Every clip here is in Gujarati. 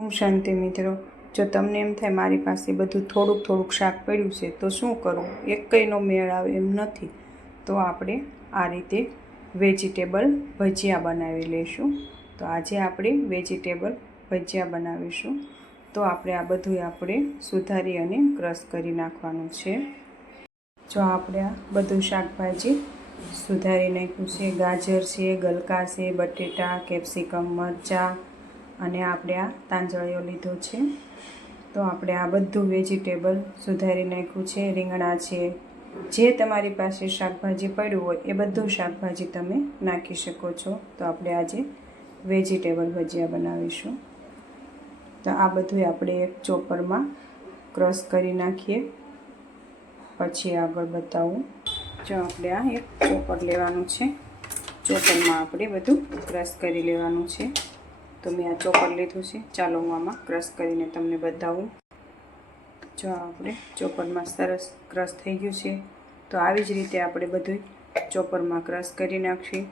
ઓમ શાંતિ મિત્રો। જો તમને એમ થાય મારી પાસે બધું થોડુંક શાક પડ્યું છે તો શું કરવું, એકનો મેળ આવે એમ નથી, તો આપણે આ રીતે વેજીટેબલ ભજીયા બનાવી લઈશું। તો આજે આપણે વેજીટેબલ ભજીયા બનાવીશું। તો આપણે આ બધું સુધારી અને ક્રશ કરી નાખવાનું છે। જો આપણે આ બધું શાકભાજી સુધારી નાખ્યું છે, ગાજર છે, ગલકા છે, બટેટા, કેપ્સિકમ, મરચાં અને આપણે આ તાંજળીઓ લીધો છે। તો આપણે આ બધું વેજીટેબલ સુધારી નાખ્યું છે। રીંગણા છે, જે તમારી પાસે શાકભાજી પડ્યું હોય એ બધું શાકભાજી તમે નાખી શકો છો। તો આપણે આજે વેજીટેબલ ભજીયા બનાવીશું। તો આ બધું આપણે એક ચોપરમાં ક્રશ કરી નાખીએ, પછી આગળ બતાવું। જો આપણે આ એક ચોપર લેવાનું છે, ચોપરમાં આપણે બધું ક્રશ કરી લેવાનું છે। તો મેં આ ચોપર લીધું છે, ચાલો હું આમાં ક્રશ કરીને તમને બતાવું। જો આપણે ચોપરમાં સરસ ક્રશ થઈ ગયું છે। તો આવી જ રીતે આપણે બધું ચોપરમાં ક્રશ કરી નાખીએ।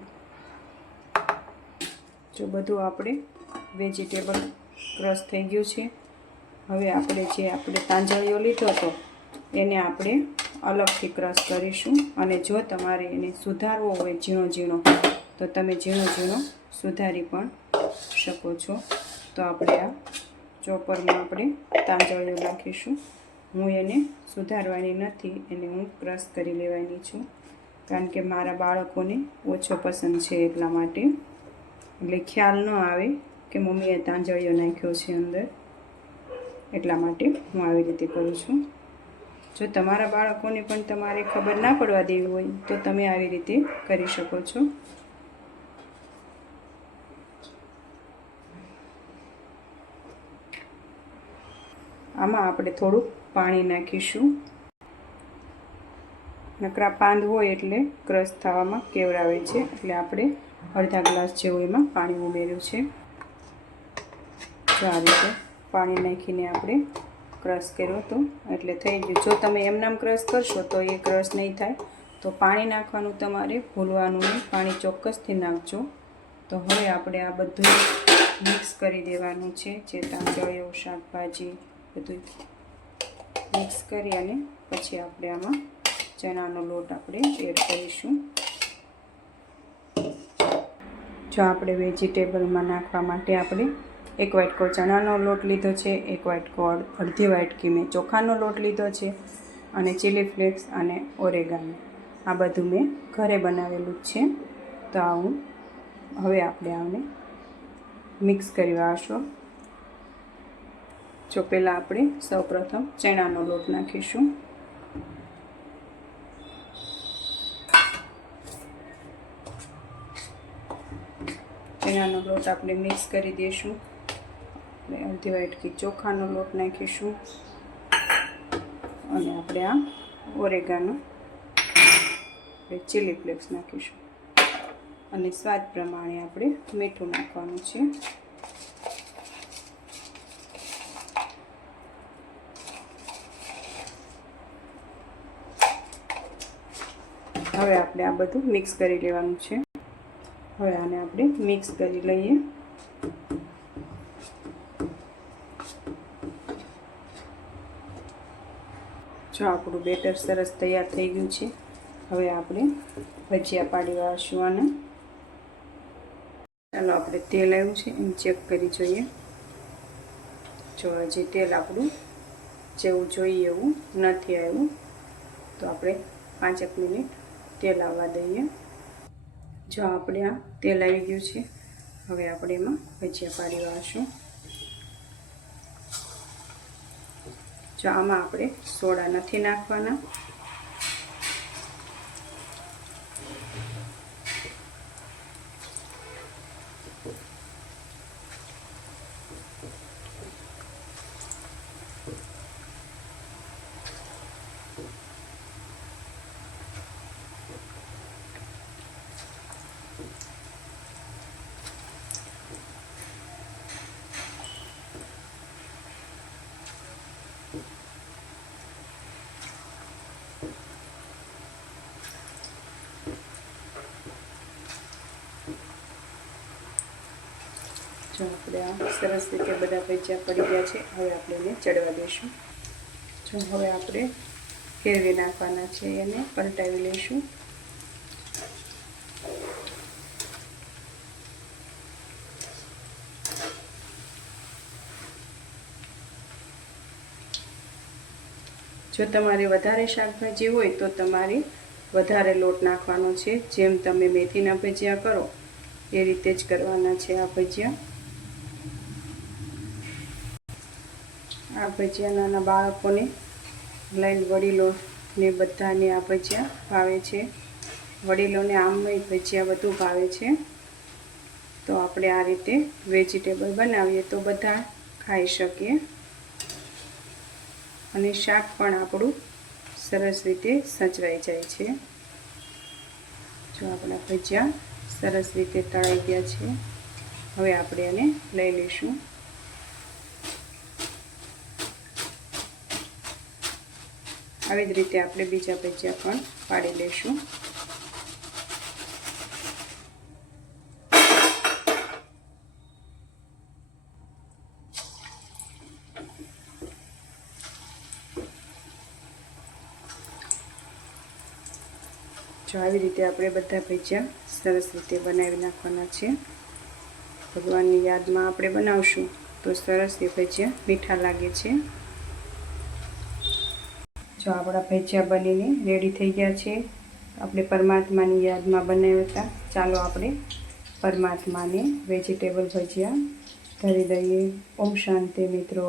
જો બધું આપણે વેજીટેબલ ક્રશ થઈ ગયું છે। હવે આપણે જે તાંજળીઓ લીધો હતો એને આપણે અલગથી ક્રશ કરીશું, અને જો તમારે એને સુધારવો હોય ઝીણો ઝીણો તો તમે ઝીણો ઝીણો સુધારી પણ શકો છો। તો આપણે આ ચોપરમાં આપણે તાંજળીઓ નાખીશું। હું એને સુધારવાની નથી, એને હું ક્રશ કરી લેવાની છું, કારણ કે મારા બાળકોને ઓછો પસંદ છે એટલા માટે, એટલે ખ્યાલ ન આવે કે મમ્મીએ તાંજળીઓ નાખ્યો છે અંદર, એટલા માટે હું આવી રીતે કરું છું। જો તમારા બાળકોને પણ તમારે ખબર ના પડવા દેવી હોય તો તમે આવી રીતે કરી શકો છો। આમાં આપણે થોડું પાણી નાખીશું, નકરા પાંદ હોય એટલે ક્રશ થવામાં કેવડાવે છે, એટલે આપણે અડધા ગ્લાસ જેવું એમાં પાણી ઉમેર્યું છે। જો આ રીતે પાણી નાખીને આપણે ક્રશ કર્યો તો એટલે થઈ ગયું। જો તમે એમનામ ક્રશ કરશો તો એ ક્રશ નહીં થાય, તો પાણી નાખવાનું તમારે ભૂલવાનું નહીં, પાણી ચોક્કસથી નાખજો। તો હવે આપણે આ બધું મિક્સ કરી દેવાનું છે, જે તાંજળીઓ, શાકભાજી બધું મિક્સ કરી અને પછી આપણે આમાં ચણાનો લોટ આપણે એડ કરીશું। જો આપણે વેજીટેબલમાં નાખવા માટે આપણે એક વાટકો ચણાનો લોટ લીધો છે, એક વાટકો અડધી વાટકી મેં ચોખાનો લોટ લીધો છે, અને ચીલી ફ્લેક્સ અને ઓરેગાનો આ બધું મેં ઘરે બનાવેલું જ છે। તો હવે આપણે આને મિક્સ કરી વાળશું। જો પહેલાં આપણે સૌપ્રથમ ચણાનો લોટ નાખીશું। ચણાનો લોટ આપણે મિક્સ કરી દઈશું। આપણે અડધી વાટકી ચોખાનો લોટ નાખીશું, અને આપણે આ ઓરેગાનો, આપણે ચીલી ફ્લેક્સ નાખીશું, અને સ્વાદ પ્રમાણે આપણે મીઠું નાખવાનું છે। હવે આપણે આ બધું મિક્સ કરી લેવાનું છે। હવે આને આપણે મિક્સ કરી લઈએ। જો આપણું બેટર સરસ તૈયાર થઈ ગયું છે। હવે આપણે ભજીયા પાડી વાળશું આને। ચાલો આપણે તેલ આવ્યું છે એમ ચેક કરી જોઈએ। જો હજી તેલ આપણું જેવું જોઈએ એવું નથી આવ્યું, તો આપણે 5 મિનિટ તેલ આવવા દઈએ। જો આપણે આ તેલ આવી ગયું છે, હવે આપણે એમાં ભજીયા પાડી વાળશું। જો આમાં આપણે સોડા નથી નાખવાના, જો આપણે આ સરસ રીતે બધા ભજીયા પડી ગયા છે. હવે આપણે એને ચડવા દઈશું. જો હવે આપણે ફેરવી નાખવાના છે, એને પલટાવી લઈશું. જો તમારે વધારે શાકભાજી હોય તો તમારે વધારે લોટ નાખવાનો છે. જેમ તમે મેથીના ભજીયા કરો એ રીતે જ કરવાના છે આ ભજીયા. આ ભજીયા નાના બાળકોને લઈને વડીલોને બધાને આ ભજીયા ભાવે છે. વડીલોને આમય ભજીયા બધું ભાવે છે. તો આપણે આ રીતે વેજીટેબલ બનાવીએ તો બધા ખાઈ શકીએ અને શાક પણ આપણું સરસ રીતે સચવાઈ જાય છે. જો આપણા ભજીયા સરસ રીતે તળાઈ ગયા છે. હવે આપણે એને લઈ લઈશું. આવી જ રીતે આપણે બીજા ભજીયા પણ પાડી લઈશું. જો આવી રીતે આપણે બધા ભજીયા સરસ રીતે બનાવી નાખવાના છે. ભગવાનની યાદમાં આપણે બનાવશું તો સરસ એ ભજીયા મીઠા લાગે છે. જો આપણા ભજીયા બનીને રેડી થઈ ગયા છે. આપણે પરમાત્માની યાદમાં બનાવ્યા હતા. ચાલો આપણે પરમાત્માને વેજીટેબલ ભજીયા ધરી દઈએ. ઓમ શાંતિ મિત્રો.